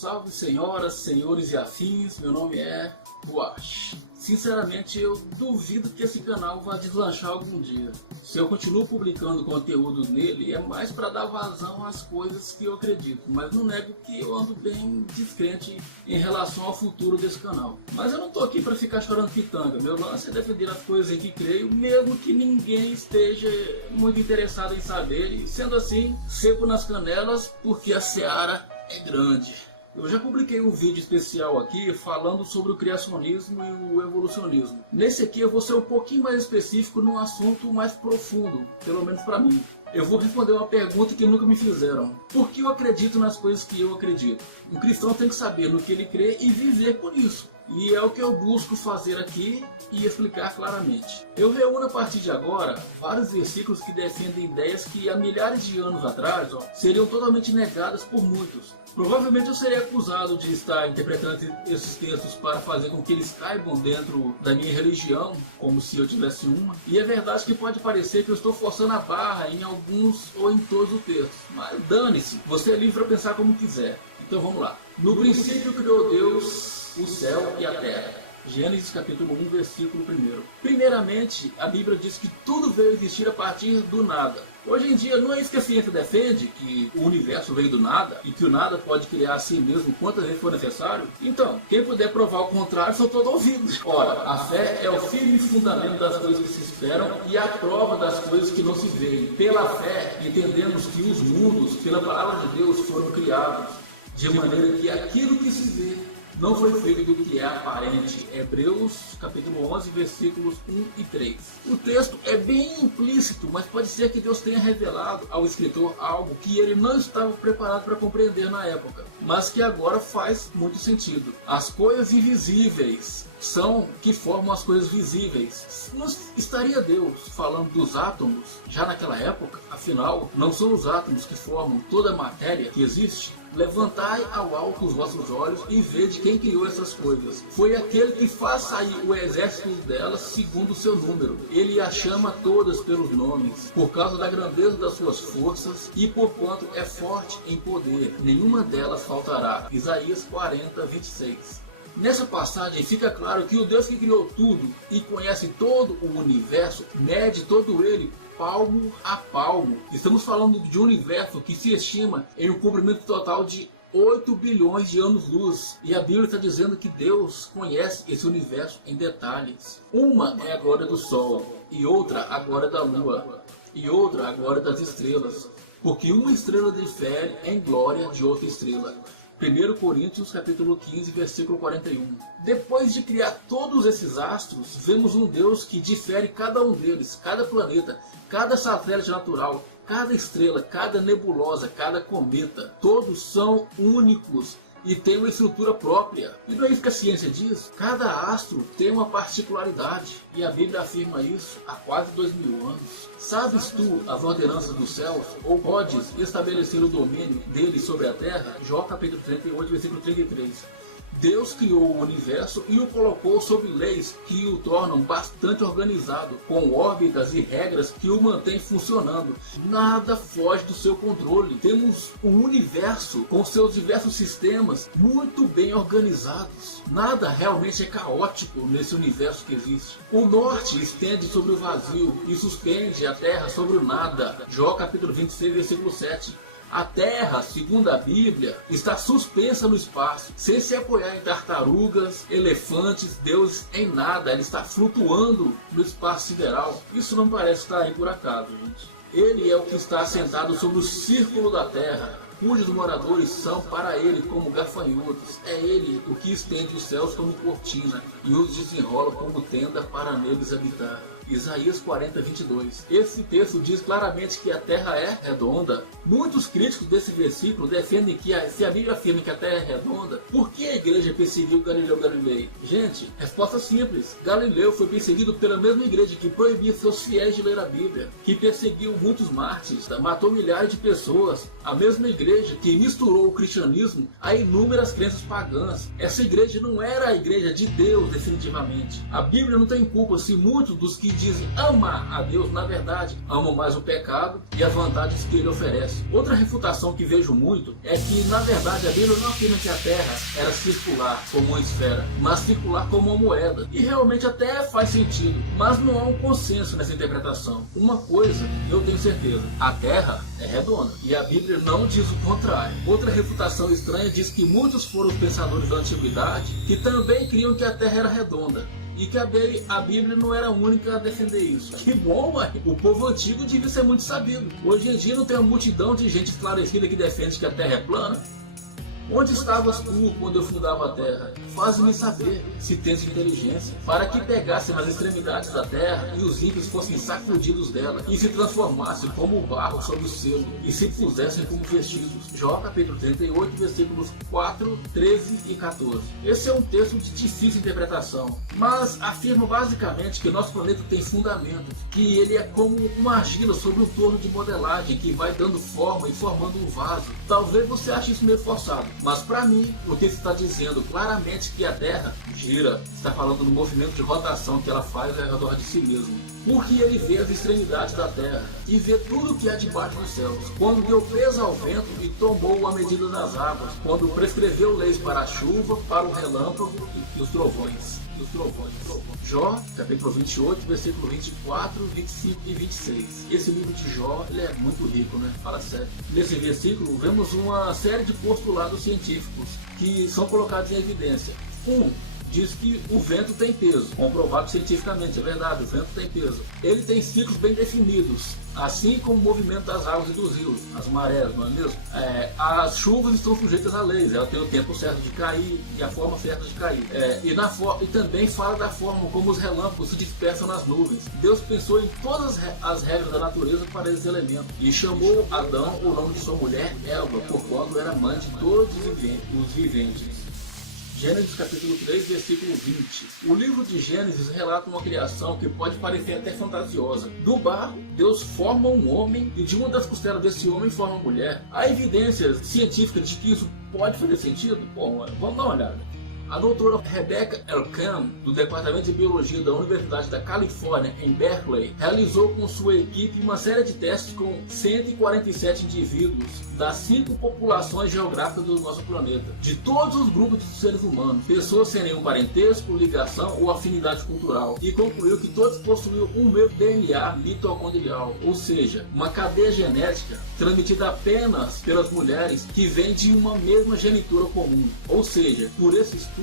Salve senhoras, senhores e afins, meu nome é Wash. Sinceramente, eu duvido que esse canal vá deslanchar algum dia. Se eu continuo publicando conteúdo nele, é mais para dar vazão às coisas que eu acredito, mas não nego que eu ando bem descrente em relação ao futuro desse canal. Mas eu não tô aqui para ficar chorando pitanga, meu lance é defender as coisas em que creio, mesmo que ninguém esteja muito interessado em saber, e sendo assim, seco nas canelas, porque a seara é grande. Eu já publiquei um vídeo especial aqui falando sobre o criacionismo e o evolucionismo. Nesse aqui eu vou ser um pouquinho mais específico num assunto mais profundo, pelo menos para mim. Eu vou responder uma pergunta que nunca me fizeram. Por que eu acredito nas coisas que eu acredito? Um cristão tem que saber no que ele crê e viver por isso. E é o que eu busco fazer aqui e explicar claramente. Eu reúno a partir de agora vários versículos que defendem ideias que há milhares de anos atrás seriam totalmente negadas por muitos. Provavelmente eu serei acusado de estar interpretando esses textos para fazer com que eles caibam dentro da minha religião, como se eu tivesse uma. E é verdade que pode parecer que eu estou forçando a barra em alguns ou em todos os textos. Mas dane-se, você é livre para pensar como quiser. Então vamos lá. No princípio criou Deus o céu e a terra. Gênesis capítulo 1, versículo 1. Primeiramente, a Bíblia diz que tudo veio existir a partir do nada. Hoje em dia, não é isso que a ciência defende, que o universo veio do nada e que o nada pode criar a si mesmo quantas vezes for necessário? Então, quem puder provar o contrário, sou todo ouvido. Ora, a fé é o firme fundamento das coisas que se esperam e a prova das coisas que não se veem. Pela fé, entendemos que os mundos, pela palavra de Deus, foram criados, de maneira que aquilo que se vê não foi feito do que é aparente. Hebreus capítulo 11, versículos 1 e 3. O texto é bem implícito, mas pode ser que Deus tenha revelado ao escritor algo que ele não estava preparado para compreender na época, mas que agora faz muito sentido. As coisas invisíveis são que formam as coisas visíveis. Não estaria Deus falando dos átomos já naquela época? Afinal, não são os átomos que formam toda a matéria que existe? Levantai ao alto os vossos olhos e vede quem criou essas coisas. Foi aquele que faz sair o exército delas segundo o seu número. Ele as chama todas pelos nomes, por causa da grandeza das suas forças e porquanto é forte em poder. Nenhuma delas faltará. Isaías 40, 26. Nessa passagem fica claro que o Deus que criou tudo e conhece todo o universo, mede todo ele palmo a palmo. Estamos falando de um universo que se estima em um comprimento total de 8 bilhões de anos-luz. E a Bíblia está dizendo que Deus conhece esse universo em detalhes. Uma é a glória do Sol, e outra a glória da Lua, e outra a glória das estrelas. Porque uma estrela difere em glória de outra estrela. 1 Coríntios capítulo 15, versículo 41. Depois de criar todos esses astros, vemos um Deus que difere cada um deles, cada planeta, cada satélite natural, cada estrela, cada nebulosa, cada cometa. Todos são únicos e tem uma estrutura própria. E não é isso que a ciência diz? Cada astro tem uma particularidade, e a Bíblia afirma isso há quase 2000 anos. Sabes tu as ordenanças dos céus, ou podes estabelecer o domínio deles sobre a terra? Jó capítulo 38, versículo 33. Deus criou o universo e o colocou sob leis que o tornam bastante organizado, com órbitas e regras que o mantêm funcionando. Nada foge do seu controle. Temos um universo com seus diversos sistemas muito bem organizados. Nada realmente é caótico nesse universo que existe. O norte estende sobre o vazio e suspende a terra sobre o nada. Jó capítulo 26, versículo 7. A Terra, segundo a Bíblia, está suspensa no espaço, sem se apoiar em tartarugas, elefantes, deuses, em nada. Ela está flutuando no espaço sideral. Isso não parece estar aí por acaso, gente. Ele é o que está assentado sobre o círculo da Terra, cujos moradores são para ele como gafanhotos. É ele o que estende os céus como cortina e os desenrola como tenda para neles habitar. Isaías 40, 22. Esse texto diz claramente que a Terra é redonda. Muitos críticos desse versículo defendem que se a Bíblia afirma que a Terra é redonda, por que a igreja perseguiu Galileu Galilei? Gente, resposta simples. Galileu foi perseguido pela mesma igreja que proibia seus fiéis de ler a Bíblia, que perseguiu muitos mártires, matou milhares de pessoas. A mesma igreja que misturou o cristianismo a inúmeras crenças pagãs. Essa igreja não era a igreja de Deus definitivamente. A Bíblia não tem culpa se muitos dos que dizem amar a Deus, na verdade, amam mais o pecado e as vantagens que ele oferece. Outra refutação que vejo muito é que, na verdade, a Bíblia não afirma que a Terra era circular como uma esfera, mas circular como uma moeda. E realmente até faz sentido, mas não há um consenso nessa interpretação. Uma coisa eu tenho certeza, a Terra é redonda, e a Bíblia não diz o contrário. Outra refutação estranha diz que muitos foram os pensadores da antiguidade que também criam que a Terra era redonda, e que a Bíblia não era a única a defender isso. Que bom, ué. O povo antigo devia ser muito sabido. Hoje em dia não tem uma multidão de gente esclarecida que defende que a Terra é plana. Onde estavas tu quando eu fundava a terra? Faz-me saber, se tens inteligência, para que pegassem nas extremidades da terra e os ímpios fossem sacudidos dela e se transformassem como barro sobre o selo e se pusessem como vestidos. Jó capítulo 38, versículos 4, 13 e 14. Esse é um texto de difícil interpretação, mas afirma basicamente que nosso planeta tem fundamento, que ele é como uma argila sobre um torno de modelagem que vai dando forma e formando um vaso. Talvez você ache isso meio forçado, mas para mim, o que está dizendo claramente que a Terra gira, está falando do movimento de rotação que ela faz ao redor de si mesma. Porque ele vê as extremidades da Terra e vê tudo o que há debaixo dos céus. Quando deu peso ao vento e tomou a medida das águas. Quando prescreveu leis para a chuva, para o relâmpago e os trovões. Jó, capítulo 28, versículo 24, 25 e 26. Esse livro de Jó, ele é muito rico, né? Fala sério. Nesse versículo, vemos uma série de postulados científicos que são colocados em evidência. Diz que o vento tem peso, comprovado cientificamente, é verdade, o vento tem peso. Ele tem ciclos bem definidos, assim como o movimento das águas e dos rios, as marés, não é mesmo? As chuvas estão sujeitas a leis, ela tem o tempo certo de cair e a forma certa de cair. E também fala da forma como os relâmpagos se dispersam nas nuvens. Deus pensou em todas as regras da natureza para esses elementos e chamou Adão o nome de sua mulher Elba, porquanto era mãe de todos os viventes. Gênesis capítulo 3, versículo 20. O livro de Gênesis relata uma criação que pode parecer até fantasiosa. Do barro, Deus forma um homem e de uma das costelas desse homem forma uma mulher. Há evidências científicas de que isso pode fazer sentido? Bom, vamos dar uma olhada. A doutora Rebecca Elkan, do Departamento de Biologia da Universidade da Califórnia, em Berkeley, realizou com sua equipe uma série de testes com 147 indivíduos das 5 populações geográficas do nosso planeta, de todos os grupos de seres humanos, pessoas sem nenhum parentesco, ligação ou afinidade cultural, e concluiu que todos possuíam um mesmo DNA mitocondrial, ou seja, uma cadeia genética transmitida apenas pelas mulheres que vem de uma mesma genitura comum, ou seja, por esse estudo,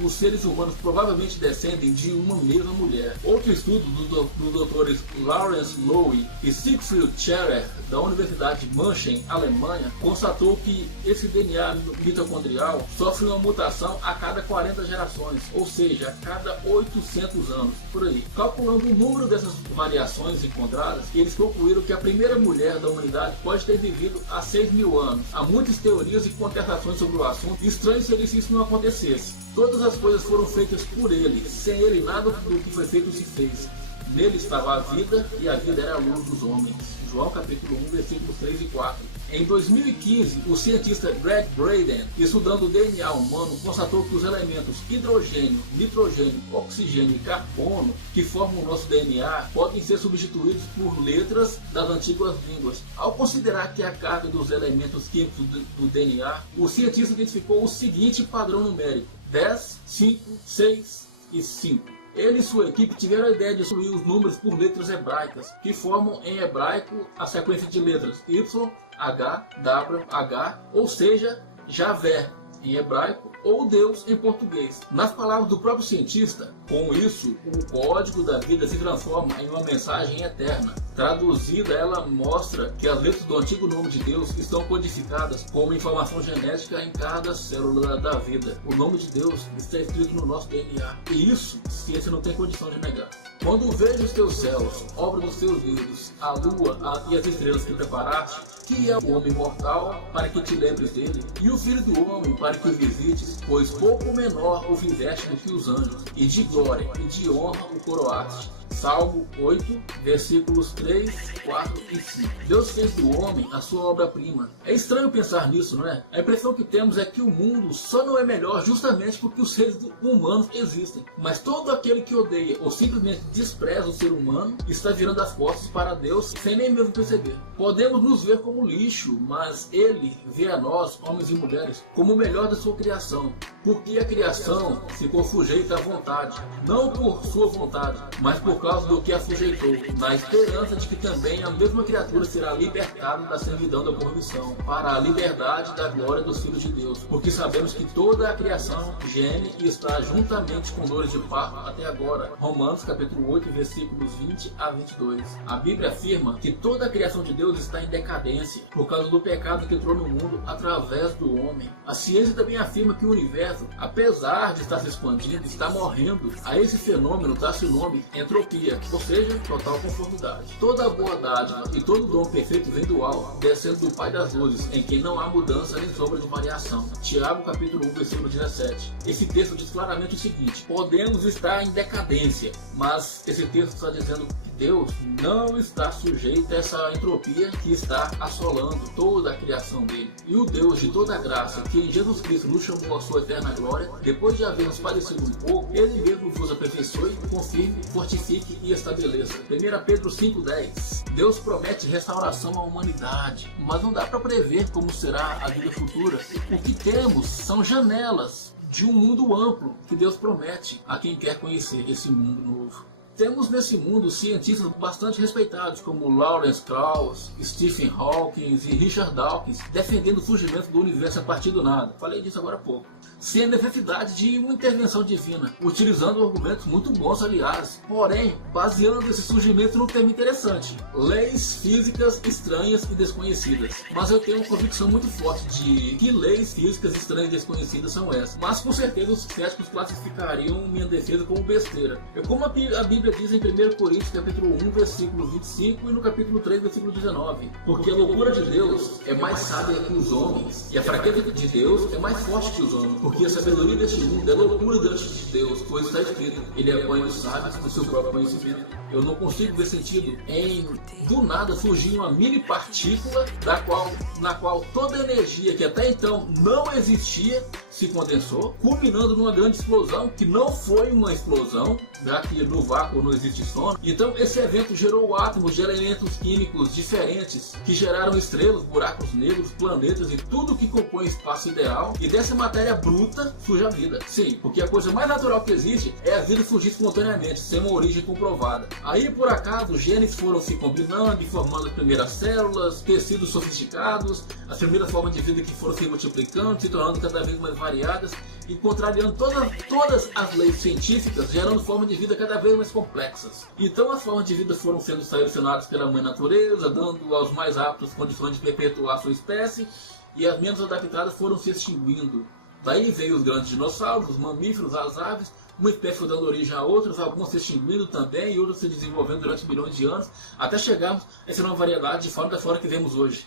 os seres humanos provavelmente descendem de uma mesma mulher. Outro estudo dos doutores Lawrence Lowy e Siegfried Scherer, da Universidade de München, Alemanha, constatou que esse DNA mitocondrial sofre uma mutação a cada 40 gerações, ou seja, a cada 800 anos, por aí. Calculando o número dessas variações encontradas, eles concluíram que a primeira mulher da humanidade pode ter vivido há 6.000 anos. Há muitas teorias e contestações sobre o assunto. Estranho seria se isso não acontecesse. Todas as coisas foram feitas por ele, sem ele nada do que foi feito se fez. Nele estava a vida, e a vida era a luz dos homens. João capítulo 1, versículos 3 e 4. Em 2015, o cientista Greg Braden, estudando o DNA humano, constatou que os elementos hidrogênio, nitrogênio, oxigênio e carbono, que formam o nosso DNA, podem ser substituídos por letras das antigas línguas. Ao considerar que a carga dos elementos químicos do DNA, o cientista identificou o seguinte padrão numérico: 10, 5, 6 e 5. Ele e sua equipe tiveram a ideia de substituir os números por letras hebraicas, que formam em hebraico a sequência de letras Y, H, W, H, ou seja, Javé em hebraico ou Deus em português. Nas palavras do próprio cientista, com isso, o código da vida se transforma em uma mensagem eterna. Traduzida, ela mostra que as letras do antigo nome de Deus estão codificadas como informação genética em cada célula da vida. O nome de Deus está escrito no nosso DNA. E isso, ciência não tem condição de negar. Quando vejo os teus céus, obra dos teus dedos, a lua e as estrelas que preparaste, que é o homem mortal, para que te lembres dele, e o filho do homem, para que o visites, pois pouco menor o fizeste do que os anjos, e de glória e de honra o coroaste. Salmo 8, versículos 3, 4 e 5. Deus fez do homem a sua obra-prima. É estranho pensar nisso, não é? A impressão que temos é que o mundo só não é melhor justamente porque os seres humanos existem. Mas todo aquele que odeia ou simplesmente despreza o ser humano está virando as costas para Deus sem nem mesmo perceber. Podemos nos ver como lixo, mas Ele vê a nós, homens e mulheres, como o melhor da sua criação. Porque a criação ficou sujeita à vontade, não por sua vontade, mas por causa do que a sujeitou, na esperança de que também a mesma criatura será libertada da servidão da corrupção, para a liberdade da glória dos filhos de Deus. Porque sabemos que toda a criação geme e está juntamente com dores de parto até agora. Romanos capítulo 8, versículos 20 a 22. A Bíblia afirma que toda a criação de Deus está em decadência, por causa do pecado que entrou no mundo através do homem. A ciência também afirma que o universo, apesar de estar se expandindo, está morrendo. A esse fenômeno dá-se o nome entropia, ou seja, total conformidade. Toda a boa dádiva e todo dom perfeito vem do alto, descendo do Pai das luzes, em quem não há mudança nem sombra de variação. Tiago capítulo 1, versículo 17. Esse texto diz claramente o seguinte: podemos estar em decadência, mas esse texto está dizendo que Deus não está sujeito a essa entropia que está assolando toda a criação dele. E o Deus de toda a graça, que em Jesus Cristo nos chamou à sua eterna glória, depois de havermos padecido um pouco, Ele mesmo vos aperfeiçoe, confirme, fortifique e estabeleça. 1 Pedro 5,10. Deus promete restauração à humanidade, mas não dá para prever como será a vida futura. O que temos são janelas de um mundo amplo que Deus promete a quem quer conhecer esse mundo novo. Temos nesse mundo cientistas bastante respeitados como Lawrence Krauss, Stephen Hawking e Richard Dawkins, defendendo o surgimento do universo a partir do nada. Falei disso agora há pouco. Sem a necessidade de uma intervenção divina, utilizando argumentos muito bons, aliás, porém, baseando esse surgimento num termo interessante: leis físicas estranhas e desconhecidas. Mas eu tenho uma convicção muito forte de que leis físicas estranhas e desconhecidas são essas. Mas com certeza os céticos classificariam minha defesa como besteira. Como a Bíblia diz em 1 Coríntios capítulo 1, versículo 25 e no capítulo 3, versículo 19. Porque a loucura de Deus é mais sábia que os homens, e a fraqueza de Deus é mais forte que os homens. Porque a sabedoria deste mundo é loucura diante de Deus, pois está escrito: Ele apanha os sábios do seu próprio conhecimento. Eu não consigo ver sentido em, do nada, surgir uma mini partícula na qual toda a energia que até então não existia se condensou, culminando numa grande explosão que não foi uma explosão, já que no vácuo não existe sono. Então esse evento gerou átomos de elementos químicos diferentes que geraram estrelas, buracos negros, planetas e tudo que compõe o espaço ideal, e dessa matéria bruta surge a vida. Sim, porque a coisa mais natural que existe é a vida surgir espontaneamente, sem uma origem comprovada. Aí por acaso os genes foram se combinando e formando as primeiras células, tecidos sofisticados, as primeiras formas de vida que foram se multiplicando, se tornando cada vez mais variadas e contrariando todas as leis científicas, gerando formas de vida cada vez mais complexas. Então as formas de vida foram sendo selecionadas pela mãe natureza, dando aos mais aptos condições de perpetuar sua espécie, e as menos adaptadas foram se extinguindo. Daí veio os grandes dinossauros, os mamíferos, as aves, uma espécie foi dando origem a outras, algumas se extinguindo também e outras se desenvolvendo durante milhões de anos, até chegarmos a essa nova variedade de fauna da flora que vemos hoje.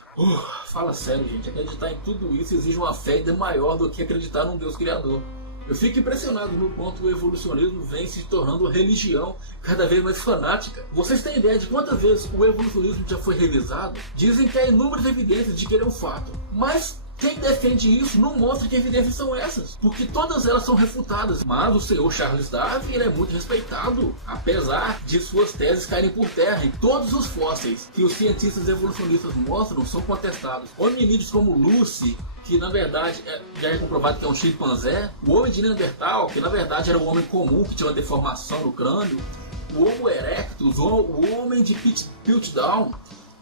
Fala sério, gente, acreditar em tudo isso exige uma fé ainda maior do que acreditar num Deus Criador. Eu fico impressionado no quanto o evolucionismo vem se tornando uma religião cada vez mais fanática. Vocês têm ideia de quantas vezes o evolucionismo já foi revisado? Dizem que há inúmeras evidências de que ele é um fato, mas quem defende isso não mostra que evidências são essas, porque todas elas são refutadas. Mas o senhor Charles Darwin, ele é muito respeitado, apesar de suas teses caírem por terra, e todos os fósseis que os cientistas evolucionistas mostram são contestados. Hominídeos como Lucy, que na verdade já é comprovado que é um chimpanzé, o homem de Neandertal, que na verdade era um homem comum que tinha uma deformação no crânio, o Homo erectus, o homem de Piltdown,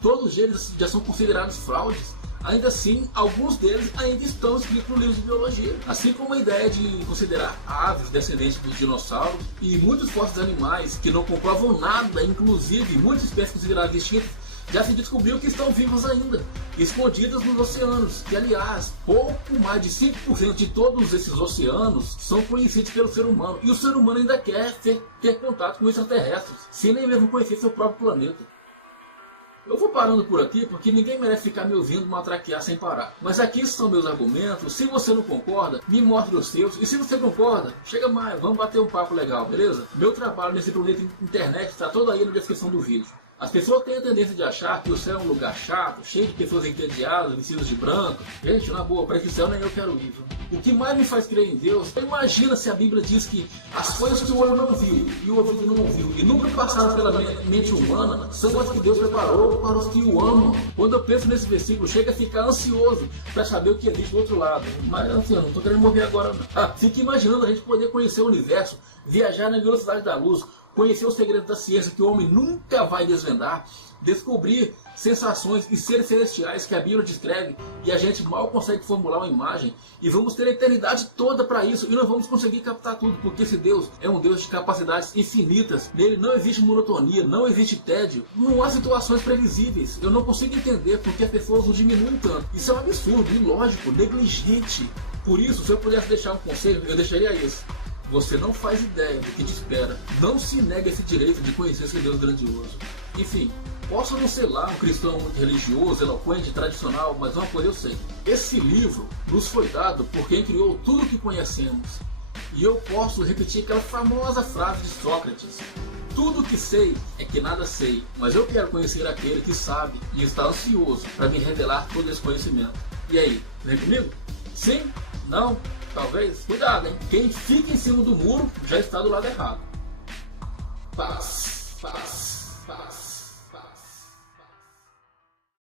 todos eles já são considerados fraudes. Ainda assim, alguns deles ainda estão escritos no livro de biologia. Assim como a ideia de considerar aves descendentes dos dinossauros e muitos fósseis animais que não comprovam nada, inclusive muitas espécies consideradas extintas, já se descobriu que estão vivas ainda, escondidas nos oceanos. E aliás, pouco mais de 5% de todos esses oceanos são conhecidos pelo ser humano. E o ser humano ainda quer ter contato com extraterrestres, sem nem mesmo conhecer seu próprio planeta. Eu vou parando por aqui porque ninguém merece ficar me ouvindo matraquear sem parar. Mas aqui estão meus argumentos. Se você não concorda, me mostre os seus. E se você concorda, chega mais, vamos bater um papo legal, beleza? Meu trabalho nesse planeta internet está todo aí na descrição do vídeo. As pessoas têm a tendência de achar que o céu é um lugar chato, cheio de pessoas entediadas, vestidas de branco. Gente, na boa, para esse céu nem eu quero ir. Viu? O que mais me faz crer em Deus, imagina se a Bíblia diz que as coisas que o olho não viu e o ouvido não ouviu e nunca passaram pela mente humana são as que Deus preparou para os que o amam. Quando eu penso nesse versículo, chega a ficar ansioso para saber o que existe do outro lado. Mas assim, eu não estou querendo morrer agora não. Fique imaginando a gente poder conhecer o universo, viajar na velocidade da luz, conhecer os segredos da ciência que o homem nunca vai desvendar, descobrir sensações e seres celestiais que a Bíblia descreve e a gente mal consegue formular uma imagem, e vamos ter a eternidade toda para isso e não vamos conseguir captar tudo, porque esse Deus é um Deus de capacidades infinitas. Nele não existe monotonia, não existe tédio, não há situações previsíveis. Eu não consigo entender porque as pessoas o diminuem tanto. Isso é um absurdo, ilógico, negligente. Por isso, se eu pudesse deixar um conselho, eu deixaria esse: você não faz ideia do que te espera. Não se nega esse direito de conhecer esse Deus grandioso. Enfim, posso não ser lá um cristão muito religioso, eloquente, tradicional, mas uma coisa eu sei: esse livro nos foi dado por quem criou tudo o que conhecemos. E eu posso repetir aquela famosa frase de Sócrates: tudo o que sei é que nada sei, mas eu quero conhecer aquele que sabe e está ansioso para me revelar todo esse conhecimento. E aí, vem comigo? Sim? Não? Talvez? Cuidado, hein? Quem fica em cima do muro já está do lado errado. Paz, paz.